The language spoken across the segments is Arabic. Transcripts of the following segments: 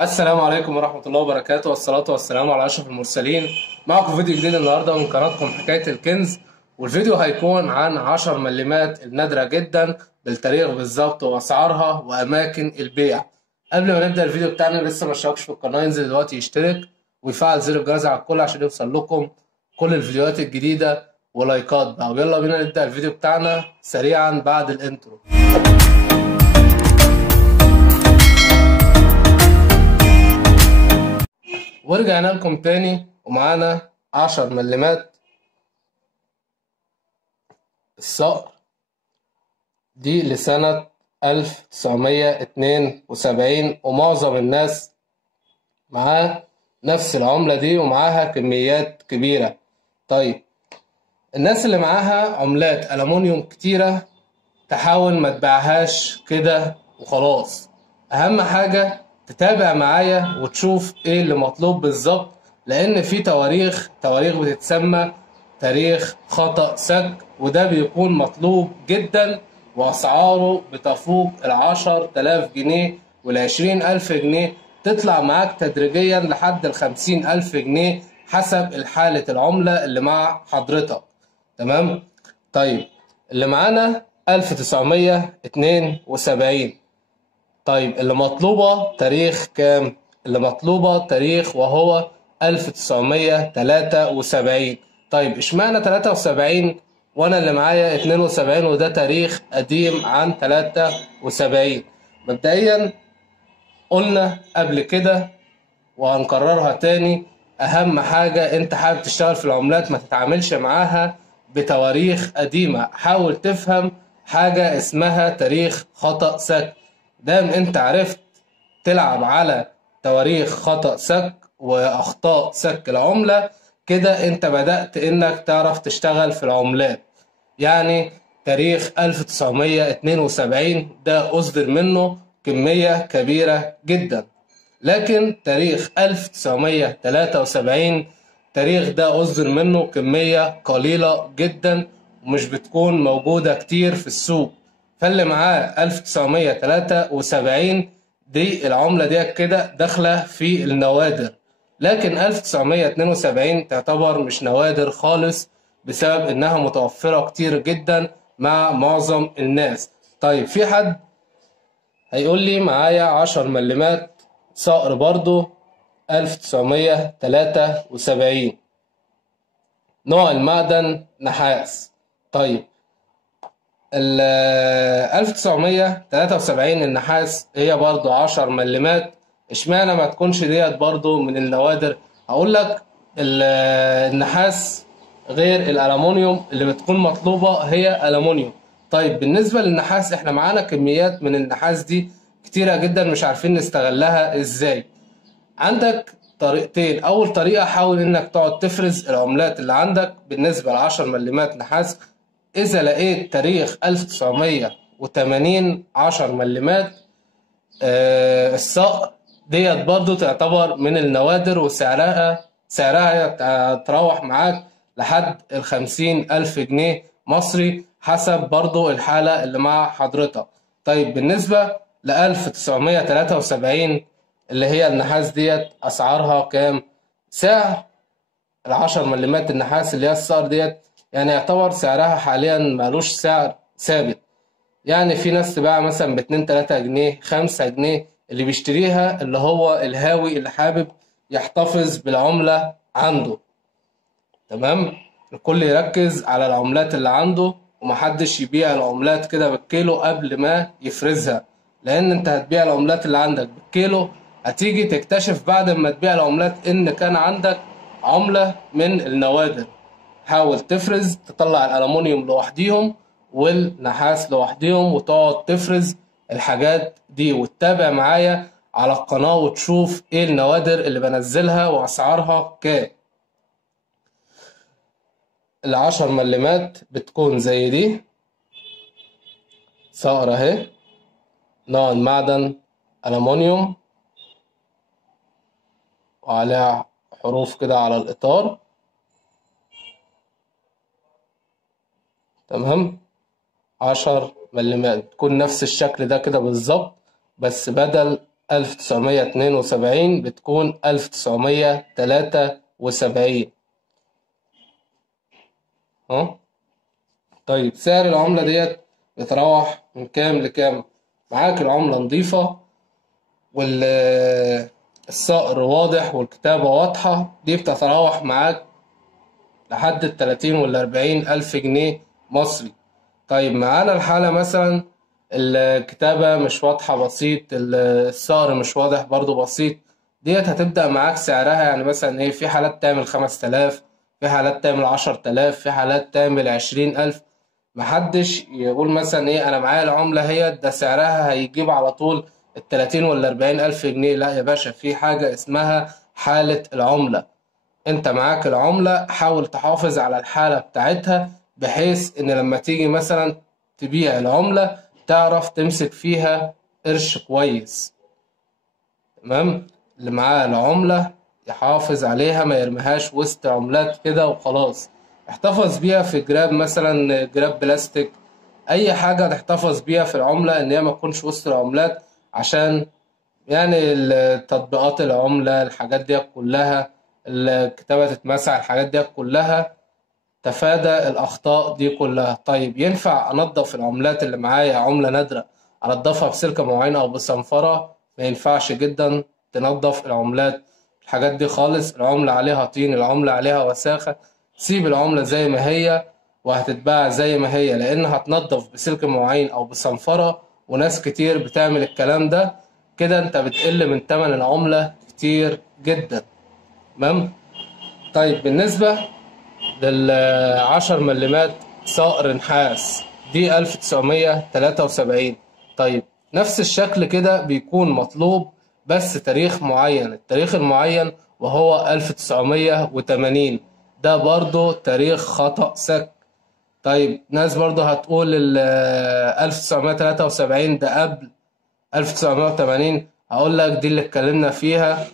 السلام عليكم ورحمة الله وبركاته، والصلاة والسلام على أشرف المرسلين. معكم فيديو جديد النهاردة من قناتكم حكاية الكنز، والفيديو هيكون عن 10 ملمات النادرة جدا بالتاريخ بالظبط وأسعارها وأماكن البيع. قبل ما نبدأ الفيديو بتاعنا لسه ما اشتركش في القناة ينزل دلوقتي يشترك ويفعل زر الجرس على الكل عشان يوصل لكم كل الفيديوهات الجديدة ولايكات بقى. ويلا بينا نبدأ الفيديو بتاعنا سريعا بعد الانترو. ورجعنا لكم تاني ومعانا 10 ملمات الصقر دي لسنة 1972، ومعظم الناس معاه نفس العملة دي ومعاها كميات كبيرة. طيب الناس اللي معاها عملات ألمونيوم كتيرة تحاول ما تبيعهاش كده وخلاص. أهم حاجة تتابع معايا وتشوف ايه اللي مطلوب بالظبط، لأن في تواريخ بتتسمى تاريخ خطأ سك، وده بيكون مطلوب جدا وأسعاره بتفوق 10,000 جنيه وال20,000 جنيه، تطلع معاك تدريجيا لحد 50,000 جنيه حسب حالة العملة اللي مع حضرتك. تمام؟ طيب اللي معانا 1972. طيب اللي مطلوبة تاريخ كام؟ اللي مطلوبة تاريخ وهو 1973. طيب اشمعنى 73 وانا اللي معايا 72 وده تاريخ قديم عن 73؟ مبدئيا قلنا قبل كده وهنكررها تاني، اهم حاجة انت حابب تشتغل في العملات ما تتعاملش معاها بتواريخ قديمة. حاول تفهم حاجة اسمها تاريخ خطأ سك. دام انت عرفت تلعب على تواريخ خطأ سك واخطاء سك العملة، كده انت بدأت انك تعرف تشتغل في العملات. يعني تاريخ 1972 ده أصدر منه كمية كبيرة جدا، لكن تاريخ 1973 تاريخ ده أصدر منه كمية قليلة جدا ومش بتكون موجودة كتير في السوق. فاللي معاه 1973 دي العملة دي كده داخلة في النوادر، لكن 1972 تعتبر مش نوادر خالص بسبب انها متوفرة كتير جدا مع معظم الناس. طيب في حد هيقول لي معايا 10 ملمات صقر برضو 1973، نوع المعدن نحاس. طيب ال 1973 النحاس هي برضو 10 ملمات. اشمعنى ما تكونش ديت برضو من النوادر؟ هقول لك النحاس غير الألمونيوم، اللي بتكون مطلوبة هي ألمونيوم. طيب بالنسبة للنحاس احنا معانا كميات من النحاس دي كتيرة جدا مش عارفين نستغلها ازاي. عندك طريقتين. اول طريقة حاول انك تقعد تفرز العملات اللي عندك بالنسبة ل10 ملمات نحاس. اذا لقيت تاريخ 1980 10 ملمات الصقر ديت برضو تعتبر من النوادر، وسعرها تروح معاك لحد 50,000 جنيه مصري حسب برضو الحالة اللي مع حضرتك. طيب بالنسبة ل 1973 اللي هي النحاس ديت أسعارها كام؟ سعر 10 ملمات النحاس اللي هي الصقر ديت يعني يعتبر سعرها حاليا مالوش سعر ثابت. يعني في ناس تباع مثلا ب2 3 جنيه 5 جنيه، اللي بيشتريها اللي هو الهاوي اللي حابب يحتفظ بالعملة عنده. تمام؟ الكل يركز على العملات اللي عنده ومحدش يبيع العملات كده بالكيلو قبل ما يفرزها، لان انت هتبيع العملات اللي عندك بالكيلو هتيجي تكتشف بعد ما تبيع العملات ان كان عندك عملة من النوادر. حاول تفرز تطلع الألمونيوم لوحديهم والنحاس لوحديهم وتقعد تفرز الحاجات دي وتتابع معايا على القناة وتشوف ايه النوادر اللي بنزلها واسعارها كام. ال10 ملمات بتكون زي دي صقر اهي، نوع المعدن ألمونيوم وعليها حروف كده على الإطار. تمام؟ 10 ملمات تكون نفس الشكل ده كده بالظبط، بس بدل 1972 بتكون 1973. طيب سعر العملة ديت بيتراوح من كام لكام؟ معاك العملة نظيفة والصقر واضح والكتابة واضحة، دي بتتراوح معاك لحد 30 ولا 40 ألف جنيه مصري. طيب معانا الحالة مثلا الكتابة مش واضحة بسيط، الصقر مش واضح برضو بسيط، ديت هتبدأ معاك سعرها يعني مثلا ايه، في حالات تعمل 5000، في حالات تعمل 10000، في حالات تعمل 20000. محدش يقول مثلا ايه انا معايا العملة هي ده سعرها هيجيب على طول 30 ولا 40 ألف جنيه. لا يا باشا، في حاجة اسمها حالة العملة. انت معاك العملة حاول تحافظ على الحالة بتاعتها، بحيث ان لما تيجي مثلا تبيع العملة تعرف تمسك فيها قرش كويس. تمام؟ اللي معاه العملة يحافظ عليها، ما يرميهاش وسط عملات كده وخلاص. احتفظ بيها في جراب مثلا، جراب بلاستيك، اي حاجة تحتفظ بيها في العملة ان هي ما تكونش وسط العملات، عشان يعني تطبيقات العملة الحاجات دي كلها، الكتابة تتمسح، الحاجات دي كلها تفادى الأخطاء دي كلها. طيب ينفع أنظف العملات اللي معايا عملة نادرة أنضفها بسلكة معينة أو بصنفرة؟ ما ينفعش جدا تنظف العملات الحاجات دي خالص. العملة عليها طين، العملة عليها وساخة، سيب العملة زي ما هي وهتتباع زي ما هي، لأن هتنضف بسلك معين أو بصنفرة، وناس كتير بتعمل الكلام ده. كده أنت بتقل من تمن العملة كتير جدا. تمام؟ طيب بالنسبة لل10 مليمات صقر نحاس، دي 1973. طيب نفس الشكل كده بيكون مطلوب، بس تاريخ معين، التاريخ المعين وهو 1980، ده برضو تاريخ خطأ سك. طيب ناس برضو هتقول 1973 ده قبل 1980. هقول لك دي اللي اتكلمنا فيها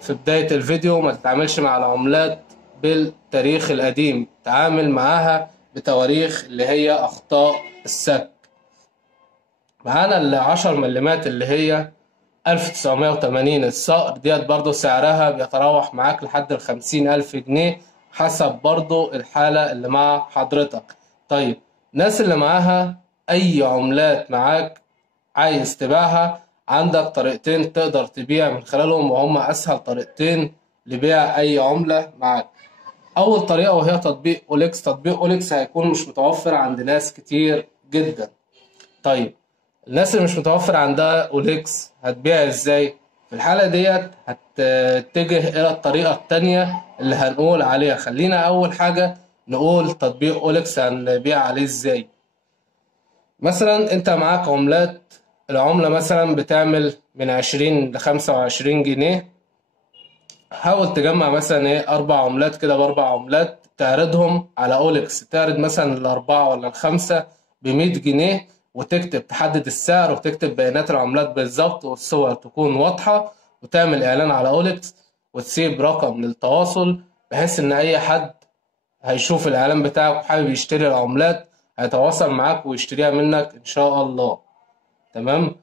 في بداية الفيديو، ما تتعاملش مع العملات بالتاريخ القديم، تعامل معاها بتواريخ اللي هي أخطاء السك. معانا ال10 مليمات اللي هي 1980 الصقر، ديت برضو سعرها بيتراوح معاك لحد 50,000 جنيه، حسب برضو الحالة اللي مع حضرتك. طيب الناس اللي معاها أي عملات معاك عايز تبيعها، عندك طريقتين تقدر تبيع من خلالهم، وهم أسهل طريقتين لبيع أي عملة معاك. أول طريقة وهي تطبيق أوليكس. تطبيق أوليكس هيكون مش متوفر عند ناس كتير جدا. طيب الناس اللي مش متوفر عندها أوليكس هتبيع إزاي؟ في الحالة ديت هتتجه إلى الطريقة التانية اللي هنقول عليها. خلينا أول حاجة نقول تطبيق أوليكس هنبيع عليه إزاي. مثلا انت معاك عملات، العملة مثلا بتعمل من 20 ل25 جنيه، حاول تجمع مثلا ايه 4 عملات كده ب4 عملات، تعرضهم على اوليكس، تعرض مثلا ال4 ولا ال5 ب100 جنيه، وتكتب تحدد السعر وتكتب بيانات العملات بالظبط، والصور تكون واضحة، وتعمل اعلان على اوليكس، وتسيب رقم للتواصل، بحيث ان اي حد هيشوف الاعلان بتاعك وحابب يشتري العملات هيتواصل معاك ويشتريها منك ان شاء الله. تمام؟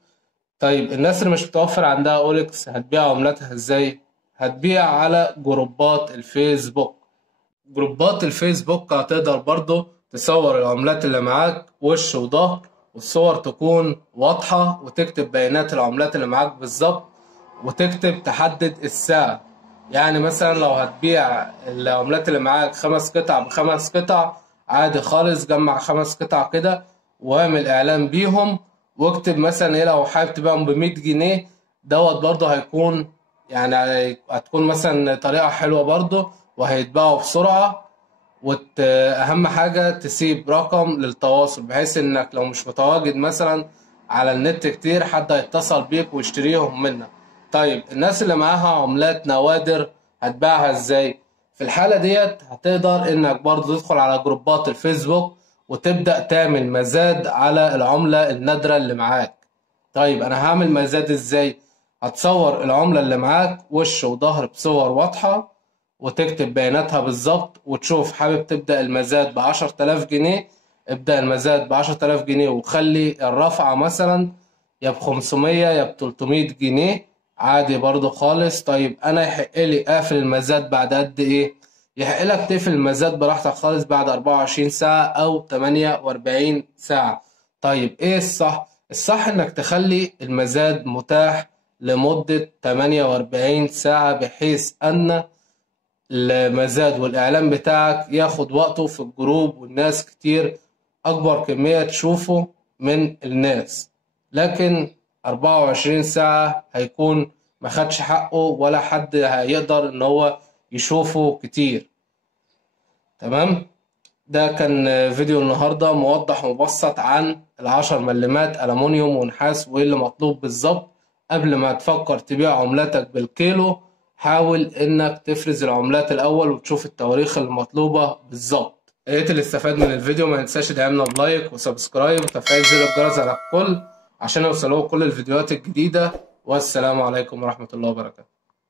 طيب الناس اللي مش متوفر عندها اوليكس هتبيع عملاتها ازاي؟ هتبيع على جروبات الفيسبوك. جروبات الفيسبوك هتقدر برضو تصور العملات اللي معاك وش وظهر، والصور تكون واضحة، وتكتب بيانات العملات اللي معاك بالظبط، وتكتب تحدد السعر. يعني مثلا لو هتبيع العملات اللي معاك 5 قطع ب5 قطع، عادي خالص، جمع 5 قطع كده واعمل اعلان بيهم، واكتب مثلا ايه لو حابب تبيعهم ب100 جنيه. دوت برضه هيكون يعني هتكون مثلا طريقة حلوة برضه، وهيتباعوا بسرعة. أهم حاجة تسيب رقم للتواصل، بحيث إنك لو مش متواجد مثلا على النت كتير حد هيتصل بيك ويشتريهم منك. طيب الناس اللي معاها عملات نوادر هتباعها إزاي؟ في الحالة ديت هتقدر إنك برضه تدخل على جروبات الفيسبوك وتبدأ تعمل مزاد على العملة النادرة اللي معاك. طيب أنا هعمل مزاد إزاي؟ هتصور العملة اللي معاك وش وظهر بصور واضحة، وتكتب بياناتها بالظبط، وتشوف حابب تبدأ المزاد ب10,000 جنيه، ابدأ المزاد ب10,000 جنيه، وخلي الرفعة مثلا يا ب500 يا ب300 جنيه عادي برضو خالص. طيب انا يحق لي اقفل المزاد بعد قد ايه؟ يحق لك تقفل المزاد براحتك خالص بعد 24 ساعة او 48 ساعة. طيب ايه الصح؟ الصح انك تخلي المزاد متاح لمدة 48 ساعة، بحيث ان المزاد والاعلان بتاعك ياخد وقته في الجروب والناس كتير، اكبر كمية تشوفه من الناس. لكن 24 ساعة هيكون ما خدش حقه ولا حد هيقدر ان هو يشوفه كتير. تمام. ده كان فيديو النهاردة موضح ومبسط عن ال10 ملمات ألمونيوم ونحاس وايه اللي مطلوب بالظبط. قبل ما تفكر تبيع عملاتك بالكيلو، حاول انك تفرز العملات الاول وتشوف التواريخ المطلوبة بالظبط. يا ريت اللي استفاد من الفيديو ما ينساش يدعمنا بلايك وسبسكرايب وتفعيل زر الجرس على الكل عشان يوصلوا كل الفيديوهات الجديدة. والسلام عليكم ورحمة الله وبركاته.